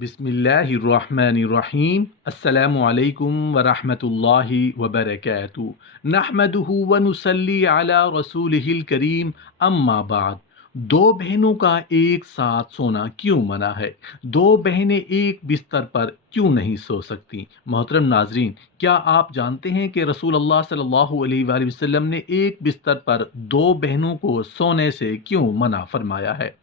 बिस्मिल्लाहिर्रहमानिर्रहीम। अस्सलामु अलैकुम वरहमतुल्लाहि वबरकातुहू। नहमदुहु व नुसल्ली अला रसूलिहिल करीम, अम्मा बाद। दो बहनों का एक साथ सोना क्यों मना है? दो बहनें एक बिस्तर पर क्यों नहीं सो सकती? मोहतरम नाजरीन, क्या आप जानते हैं कि रसूल अल्लाह सल्लल्लाहु अलैहि वसल्लम ने एक बिस्तर पर दो बहनों को सोने से क्यों मना फरमाया है?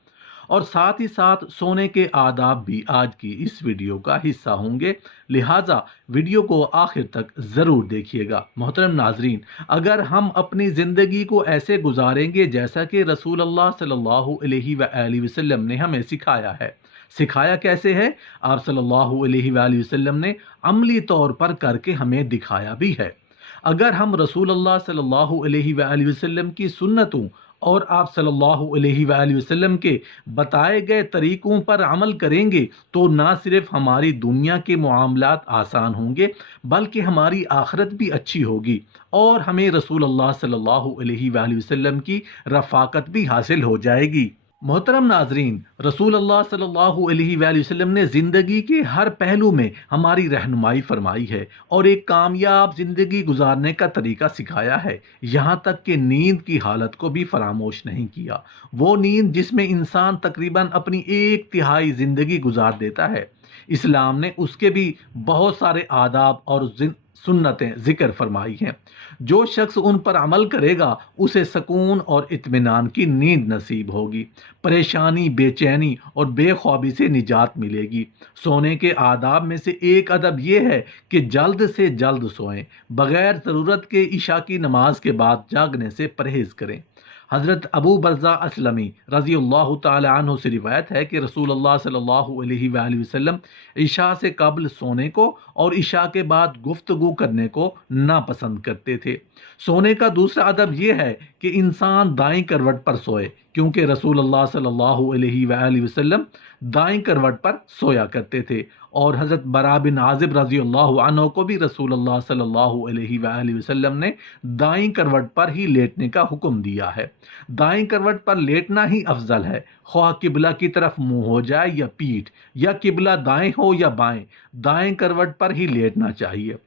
और साथ ही साथ सोने के आदाब भी आज की इस वीडियो का हिस्सा होंगे, लिहाजा वीडियो को आखिर तक ज़रूर देखिएगा। मोहतरम नाजरीन, अगर हम अपनी ज़िंदगी को ऐसे गुजारेंगे जैसा कि रसूल अल्लाह सल्लल्लाहु अलैहि वसल्लम ने हमें सिखाया है, सिखाया कैसे है? आप सल्लल्लाहु अलैहि वसल्लम ने अमली तौर पर करके हमें दिखाया भी है। अगर हम रसूल अल्लाह सल्लल्लाहु अलैहि वसल्लम की सुन्नतों और आप सल्लल्लाहु अलैहि वसल्लम के बताए गए तरीक़ों पर अमल करेंगे तो ना सिर्फ हमारी दुनिया के मामलात आसान होंगे बल्कि हमारी आखिरत भी अच्छी होगी और हमें रसूल अल्लाह सल्लल्लाहु अलैहि वसल्लम की रफ़ाकत भी हासिल हो जाएगी। मोहतरम नाजरीन, रसूल अल्लाह सल्लल्लाहु अलैहि वसल्लम ने ज़िंदगी के हर पहलू में हमारी रहनुमाई फरमाई है और एक कामयाब ज़िंदगी गुजारने का तरीका सिखाया है। यहाँ तक कि नींद की हालत को भी फरामोश नहीं किया, वो नींद जिसमें इंसान तकरीबन अपनी एक तिहाई ज़िंदगी गुजार देता है। इस्लाम ने उसके भी बहुत सारे आदाब और सुन्नतें ज़िक्र फरमाई हैं। जो शख्स उन पर अमल करेगा उसे सुकून और इत्मीनान की नींद नसीब होगी, परेशानी, बेचैनी और बेख्वाबी से निजात मिलेगी। सोने के आदाब में से एक अदब यह है कि जल्द से जल्द सोएं, बग़ैर ज़रूरत के इशा की नमाज के बाद जागने से परहेज़ करें। हज़रत अबू बरज़ा असलमी रज़ियल्लाहु ताला अन्हु से रिवायत है कि रसूल अल्लाह सल्लल्लाहु अलैहि वसल्लम इशा से कब्ल सोने को और इशा के बाद गुफ्तगू करने को नापसंद करते थे। सोने का दूसरा अदब यह है कि इंसान दाईं करवट पर सोए, क्योंकि रसूल अल्लाह सल्लल्लाहु अलैहि वसल्लम दाईं करवट पर सोया करते थे। और हज़रत बरा बिन आज़िब रज़ियल्लाहु अन्हु को भी रसूल अल्लाह सल्लल्लाहु अलैहि वसल्लम ने दाईं करवट पर ही लेटने का हुक्म दिया है। दाईं करवट पर लेटना ही अफजल है, ख्वाह किबला की तरफ मुंह हो जाए या पीठ, या किबला दाएं हो या बाएं, दाएं करवट पर ही लेटना चाहिए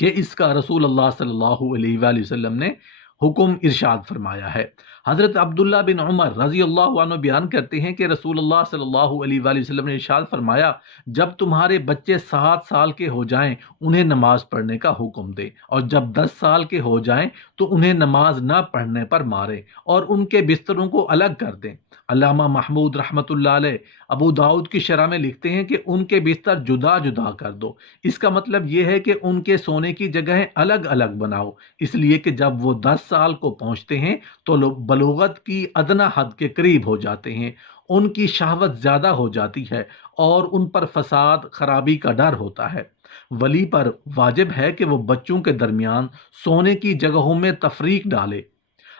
कि इसका रसूल अल्लाह सल्लल्लाहु अलैहि वसल्लम ने हुक्म इरशाद फरमाया है। हज़रत अब्दुल्ला बिन उमर रज़ियल्लाहु अन्हु बयान करते हैं कि रसूल अल्लाह सल्लल्लाहु अलैहि वसल्लम ने इरशाद फरमाया, जब तुम्हारे बच्चे 7 साल के हो जाएं उन्हें नमाज पढ़ने का हुक्म दें, और जब 10 साल के हो जाएं तो उन्हें नमाज ना पढ़ने पर मारें और उनके बिस्तरों को अलग कर दें। अल्लामा महमूद रहमतुल्लाह अलैह अबू दाऊद की शरह में लिखते हैं कि उनके बिस्तर जुदा जुदा कर दो। इसका मतलब यह है कि उनके सोने की जगहें अलग अलग बनाओ, इसलिए कि जब वो 10 साल को पहुंचते हैं तो लोग बलूगत की अदना हद के करीब हो जाते हैं, उनकी शहवत ज़्यादा हो जाती है और उन पर फसाद खराबी का डर होता है। वली पर वाजिब है कि वो बच्चों के दरमियान सोने की जगहों में तफरीक डाले,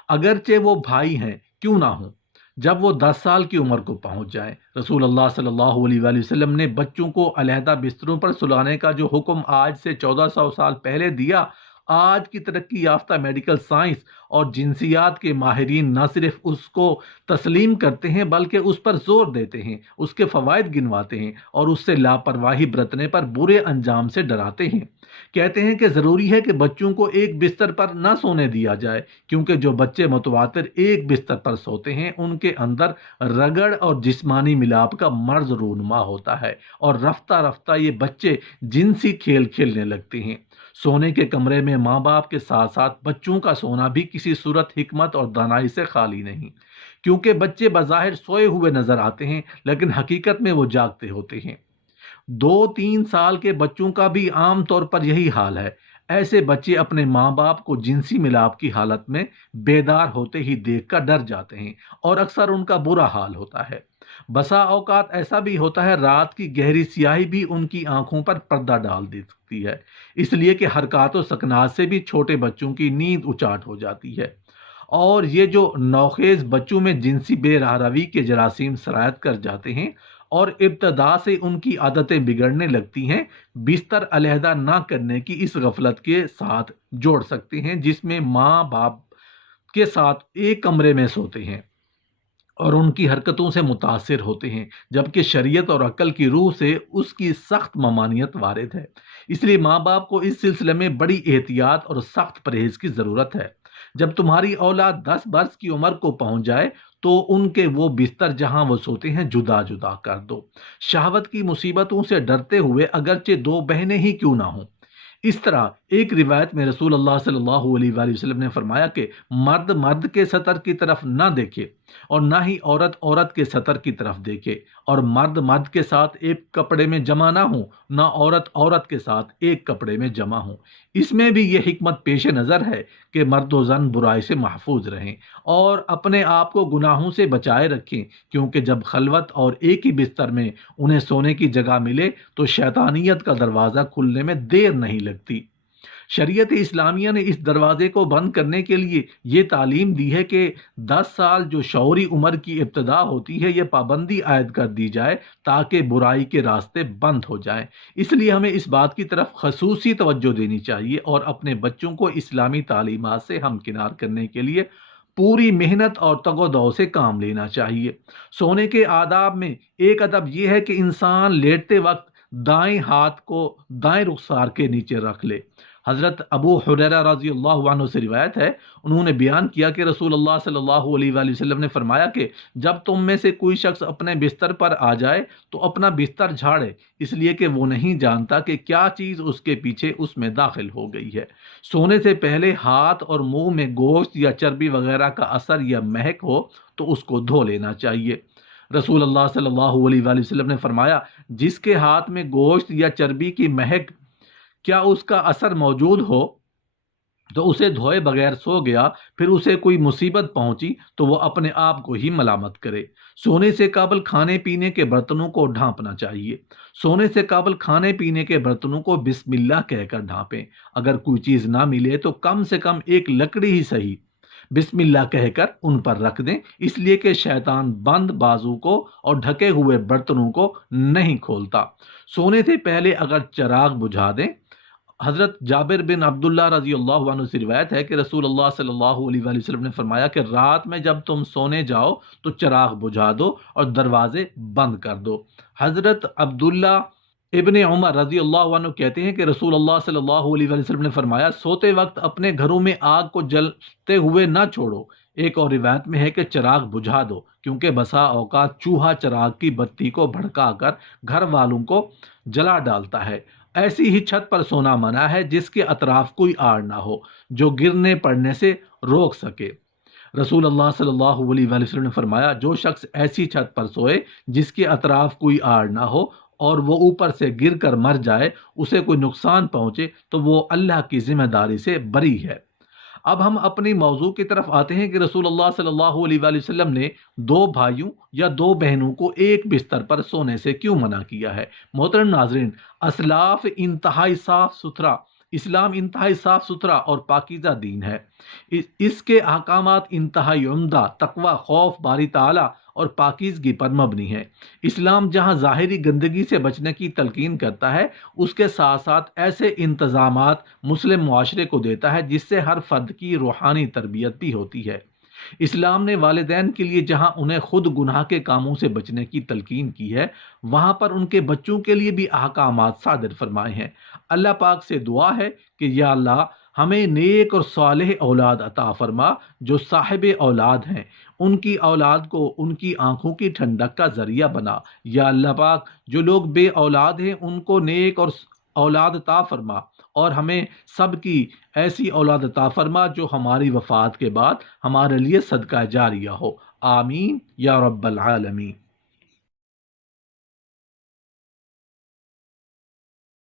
अगरचे वो भाई हैं क्यों ना हों, जब वो 10 साल की उम्र को पहुंच जाएं। रसूल अल्लाह सल्लल्लाहु अलैहि वसल्लम ने बच्चों को अलहदा बिस्तरों पर सुलाने का जो हुक्म आज से 1400 साल पहले दिया, आज की तरक्की याफ्ता मेडिकल साइंस और जिनसियात के माहिरीन न सिर्फ उसको तस्लीम करते हैं बल्कि उस पर जोर देते हैं, उसके फ़वाइद गिनवाते हैं और उससे लापरवाही बरतने पर बुरे अंजाम से डराते हैं। कहते हैं कि ज़रूरी है कि बच्चों को एक बिस्तर पर न सोने दिया जाए, क्योंकि जो बच्चे मुतवातिर एक बिस्तर पर सोते हैं उनके अंदर रगड़ और जिस्मानी मिलाप का मर्ज रूनुमा होता है और रफ्ता रफ्ता ये बच्चे जिनसी खेल खेलने लगते हैं। सोने के कमरे में माँ बाप के साथ साथ बच्चों का सोना भी किसी सूरत हिकमत और दानाई से खाली नहीं, क्योंकि बच्चे बज़ाहिर सोए हुए नजर आते हैं लेकिन हकीकत में वो जागते होते हैं। 2-3 साल के बच्चों का भी आम तौर पर यही हाल है। ऐसे बच्चे अपने माँ बाप को जिनसी मिलाप की हालत में बेदार होते ही देखकर डर जाते हैं और अक्सर उनका बुरा हाल होता है। बसा औकात ऐसा भी होता है रात की गहरी स्याही भी उनकी आंखों पर पर्दा डाल देती है, इसलिए कि हरकत व सकनात से भी छोटे बच्चों की नींद उचाट हो जाती है। और ये जो नौखेज़ बच्चों में जिनसी बेरहरवी के जरासीम सरायत कर जाते हैं और इब्तदा से उनकी आदतें बिगड़ने लगती हैं, बिस्तर अलहदा ना करने की इस गफलत के साथ जोड़ सकते हैं जिसमें माँ बाप के साथ एक कमरे में सोते हैं। اور ان کی حرکتوں سے متاثر ہوتے ہیں، جبکہ شریعت اور عقل کی روح سے اس کی سخت ممانعت وارد ہے۔ اس لیے ماں باپ کو اس سلسلے میں بڑی احتیاط اور سخت پرہیز کی ضرورت ہے۔ جب تمہاری اولاد 10 برس کی عمر کو پہنچ جائے تو ان کے وہ بستر جہاں وہ سوتے ہیں جدا جدا کر دو، شہوت کی مصیبتوں سے ڈرتے ہوئے، اگرچہ دو بہنیں ہی کیوں نہ ہوں۔ اس طرح ایک روایت میں رسول اللہ صلی اللہ علیہ وآلہ وسلم نے فرمایا کہ مرد مرد کے سطر کی طرف نہ دیکھے اور نہ ہی عورت عورت کے سطر کی طرف دیکھے، اور مرد مرد کے ساتھ ایک کپڑے میں جمع نہ ہو، نہ عورت عورت کے ساتھ ایک کپڑے میں جمع ہو۔ اس میں بھی یہ حکمت پیش نظر ہے کہ مرد و زن برائی سے محفوظ رہیں اور اپنے آپ کو گناہوں سے بچائے رکھیں، کیونکہ جب خلوت اور ایک ہی بستر میں انہیں سونے کی جگہ ملے تو شیطانیت کا دروازہ کھلنے میں دیر نہیں لگتی۔ شریعت اسلامیہ نے اس دروازے کو بند کرنے کے لیے یہ تعلیم دی ہے کہ 10 سال جو شعوری عمر کی ابتدا ہوتی ہے، یہ پابندی عائد کر دی جائے تاکہ برائی کے راستے بند ہو جائیں۔ اس لیے ہمیں اس بات کی طرف خصوصی توجہ دینی چاہیے اور اپنے بچوں کو اسلامی تعلیمات سے ہمکنار کرنے کے لیے پوری محنت اور تگ و دو سے کام لینا چاہیے۔ سونے کے آداب میں ایک ادب یہ ہے کہ انسان لیٹتے وقت دائیں ہاتھ کو دائیں رخسار کے نیچے رکھ لے۔ حضرت ابو حریرہ رضی اللہ عنہ سے روایت ہے، انہوں نے بیان کیا کہ رسول اللہ صلی اللہ علیہ وآلہ وسلم نے فرمایا کہ جب تم میں سے کوئی شخص اپنے بستر پر آ جائے تو اپنا بستر جھاڑے، اس لیے کہ وہ نہیں جانتا کہ کیا چیز اس کے پیچھے اس میں داخل ہو گئی ہے۔ سونے سے پہلے ہاتھ اور منہ میں گوشت یا چربی وغیرہ کا اثر یا مہک ہو تو اس کو دھو لینا چاہیے۔ رسول اللہ صلی اللہ علیہ وآلہ وسلم نے فرمایا، جس کے ہاتھ میں گوشت یا چربی کی مہک کیا اس کا اثر موجود ہو تو اسے دھوئے بغیر سو گیا، پھر اسے کوئی مصیبت پہنچی تو وہ اپنے آپ کو ہی ملامت کرے۔ سونے سے قابل کھانے پینے کے برتنوں کو ڈھانپنا چاہیے۔ سونے سے قابل کھانے پینے کے برتنوں کو بسم اللہ کہہ کر ڈھانپیں۔ اگر کوئی چیز نہ ملے تو کم سے کم ایک لکڑی ہی صحیح بسم اللہ کہہ کر ان پر رکھ دیں، اس لیے کہ شیطان بند بازو کو اور ڈھکے ہوئے برتنوں کو نہیں کھولتا۔ سونے سے پہلے اگر چراغ بجھا دیں۔ حضرت جابر بن عبداللہ رضی اللہ عنہ سے روایت ہے کہ رسول اللہ صلی اللہ علیہ وآلہ وسلم نے فرمایا کہ رات میں جب تم سونے جاؤ تو چراغ بجھا دو اور دروازے بند کر دو۔ حضرت عبداللہ ابن عمر رضی اللہ عنہ کہتے ہیں کہ رسول اللہ صلی اللہ علیہ وآلہ وسلم نے فرمایا، سوتے وقت اپنے گھروں میں آگ کو جلتے ہوئے نہ چھوڑو۔ ایک اور روایت میں ہے کہ چراغ بجھا دو، کیونکہ بسا اوقات چوہا چراغ کی بتی کو بھڑکا کر گھر والوں کو جلا ڈالتا ہے۔ ایسی ہی چھت پر سونا منع ہے جس کے اطراف کوئی آڑ نہ ہو جو گرنے پڑنے سے روک سکے۔ رسول اللہ صلی اللہ علیہ وآلہ وسلم نے فرمایا، جو شخص ایسی چھت پر سوئے جس کے اطراف کوئی آڑ نہ ہو اور وہ اوپر سے گر کر مر جائے، اسے کوئی نقصان پہنچے تو وہ اللہ کی ذمہ داری سے بری ہے۔ اب ہم اپنی موضوع کی طرف آتے ہیں کہ رسول اللہ صلی اللہ علیہ وآلہ وسلم نے دو بھائیوں یا دو بہنوں کو ایک بستر پر سونے سے کیوں منع کیا ہے۔ محترم ناظرین، اسلاف انتہائی صاف ستھرا اسلام انتہائی صاف ستھرا اور پاکیزہ دین ہے۔ اس کے احکامات انتہائی عمدہ، تقوی، خوف باری تعالیٰ اور پاکیزگی پر مبنی ہے۔ اسلام جہاں ظاہری گندگی سے بچنے کی تلقین کرتا ہے، اس کے ساتھ ساتھ ایسے انتظامات مسلم معاشرے کو دیتا ہے جس سے ہر فرد کی روحانی تربیت بھی ہوتی ہے۔ اسلام نے والدین کے لیے جہاں انہیں خود گناہ کے کاموں سے بچنے کی تلقین کی ہے، وہاں پر ان کے بچوں کے لیے بھی احکامات صادر فرمائے ہیں۔ اللہ پاک سے دعا ہے کہ یا اللہ ہمیں نیک اور صالح اولاد عطا فرما جو صاحب اولاد ہیں، ان کی اولاد کو ان کی آنکھوں کی ٹھنڈک کا ذریعہ بنا۔ یا اللہ پاک جو لوگ بے اولاد ہیں ان کو نیک اور اولاد عطا فرما، اور ہمیں سب کی ایسی اولاد عطا فرما جو ہماری وفات کے بعد ہمارے لیے صدقہ جاریہ ہو۔ آمین یا رب العالمین۔